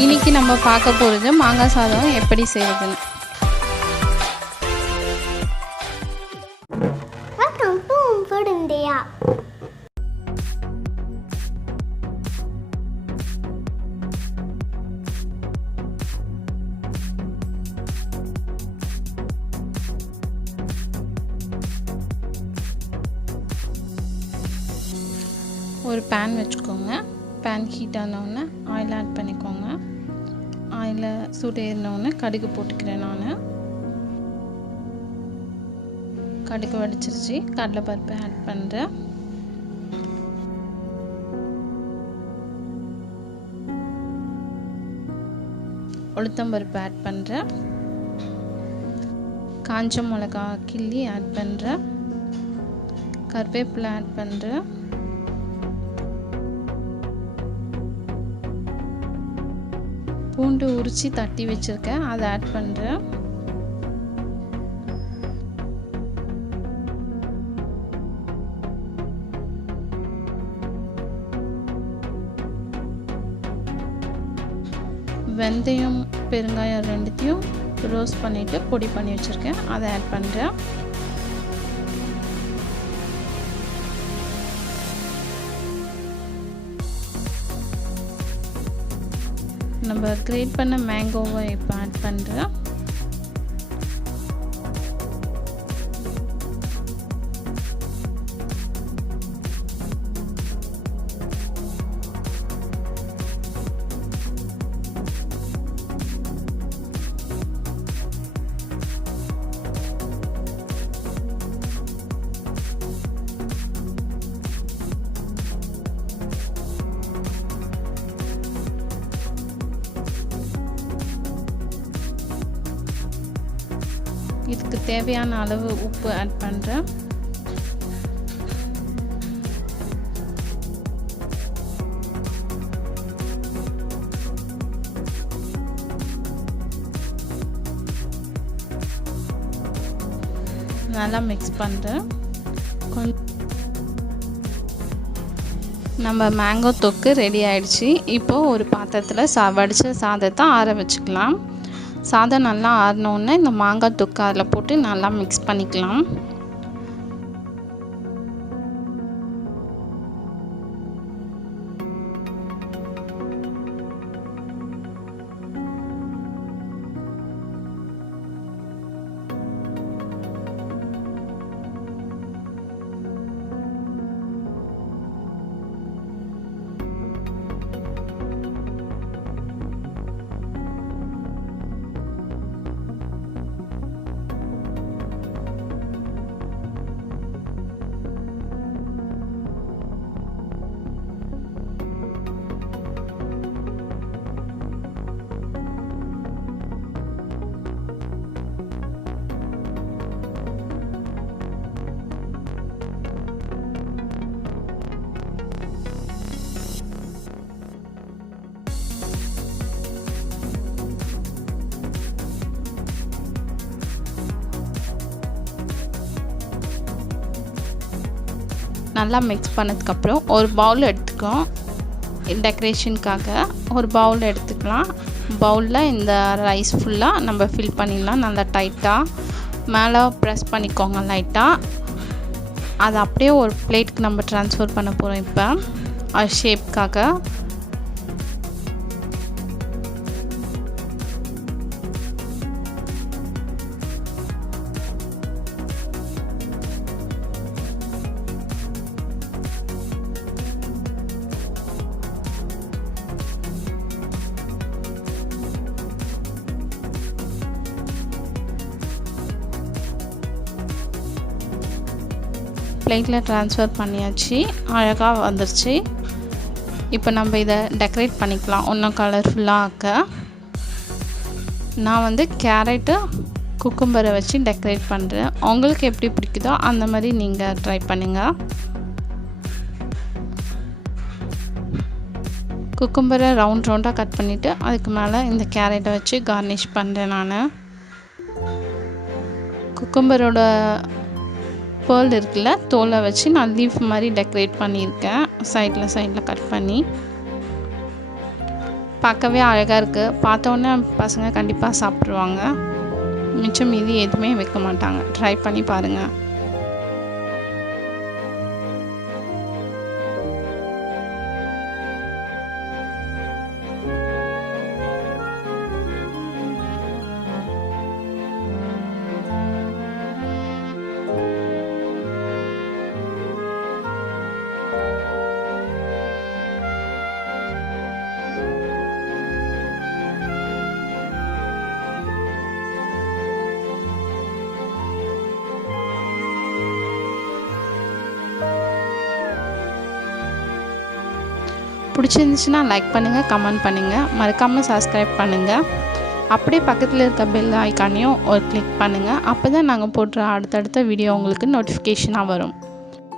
இன்னைக்கு நம்ம பார்க்க போகிறது மாங்காய் சாதம் எப்படி செய்வதுன்னு. Welcome to Food India. ஒரு பேன் வச்சுக்கோங்க. பேன் ஹீட் ஆனோடனே ஆயில் ஆட் பண்ணிக்கோங்க. ஆயில் சூடு ஏறினோடனே கடுகு போட்டுக்கிறேன். நான் கடுகு வடிச்சிருச்சு. கடலைப்பருப்பு ஆட் பண்ணுறேன். உளுத்தம்பருப்பு ஆட் பண்ணுறேன். காஞ்ச மிளகா கிள்ளி ஆட் பண்ணுறேன். கருவேப்பிலை ஆட் பண்ணுறேன். பூண்டு உரித்து தட்டி வச்சுருக்கேன், அதை ஆட் பண்ணுறேன். வெந்தயம் பெருங்காயம் ரெண்டுத்தையும் ரோஸ்ட் பண்ணிவிட்டு பொடி பண்ணி வச்சுருக்கேன், அதை ஆட் பண்ணுறேன். நம்ம கிரேட் பண்ண மேங்கோவை இப்போ ஆட் பண்ணுறேன். இதுக்கு தேவையான அளவு உப்பு ஆட் பண்ணுறேன். நல்லா மிக்ஸ் பண்ணுறேன். நம்ம மேங்கோ தொக்கு ரெடி ஆயிடுச்சு. இப்போது ஒரு பாத்திரத்தில் வடித்த சாதத்தை ஆற வச்சுக்கலாம். சாதம் நல்லா ஆறினோடனே இந்த மாங்காய் தொக்கு அதில் போட்டு நல்லா மிக்ஸ் பண்ணிக்கலாம். நல்லா மிக்ஸ் பண்ணதுக்கப்புறம் ஒரு பவுல் எடுத்துக்கலாம். டெக்கரேஷனுக்காக ஒரு பவுல் எடுத்துக்கலாம். பவுலில் இந்த ரைஸ் ஃபுல்லாக நம்ம ஃபில் பண்ணிடலாம். நல்லா டைட்டாக மேலே ப்ரெஸ் பண்ணிக்கோங்க லைட்டாக. அதை அப்படியே ஒரு பிளேட்டுக்கு நம்ம ட்ரான்ஸ்ஃபர் பண்ண போகிறோம். இப்போ ஷேப்காக பிளேட்டில் ட்ரான்ஸ்ஃபர் பண்ணியாச்சு. அழகாக வந்துருச்சு. இப்போ நம்ம இதை டெக்கரேட் பண்ணிக்கலாம் இன்னும் கலர்ஃபுல்லாக ஆக்க. நான் வந்து கேரட்டு குக்கும்பரை வச்சு டெக்கரேட் பண்ணுறேன். உங்களுக்கு எப்படி பிடிக்குதோ அந்த மாதிரி நீங்கள் ட்ரை பண்ணுங்கள். குக்கும்பரை ரவுண்டாக கட் பண்ணிவிட்டு அதுக்கு மேலே இந்த கேரட்டை வச்சு கார்னிஷ் பண்ணுறேன். நான் குக்கும்பரோட பேர்ல் இருக்குல்ல, தோலை வச்சு நான் லீஃப் மாதிரி டெக்கரேட் பண்ணியிருக்கேன். சைடில் கட் பண்ணி பார்க்கவே அழகாக இருக்குது. பார்த்தோன்னே பசங்க கண்டிப்பாக சாப்பிட்ருவாங்க. மிச்சம் மீதி எதுவுமே வைக்க மாட்டாங்க. ட்ரை பண்ணி பாருங்கள். பிடிச்சிருந்துச்சுன்னா லைக் பண்ணுங்கள், கமெண்ட் பண்ணுங்கள், மறக்காமல் சப்ஸ்கிரைப் பண்ணுங்கள். அப்படியே பக்கத்தில் இருக்க பெல் ஐக்கானையும் ஒரு கிளிக் பண்ணுங்கள். அப்போ தான் நாங்கள் போடுற அடுத்தடுத்த வீடியோ உங்களுக்கு நோட்டிஃபிகேஷனாக வரும்.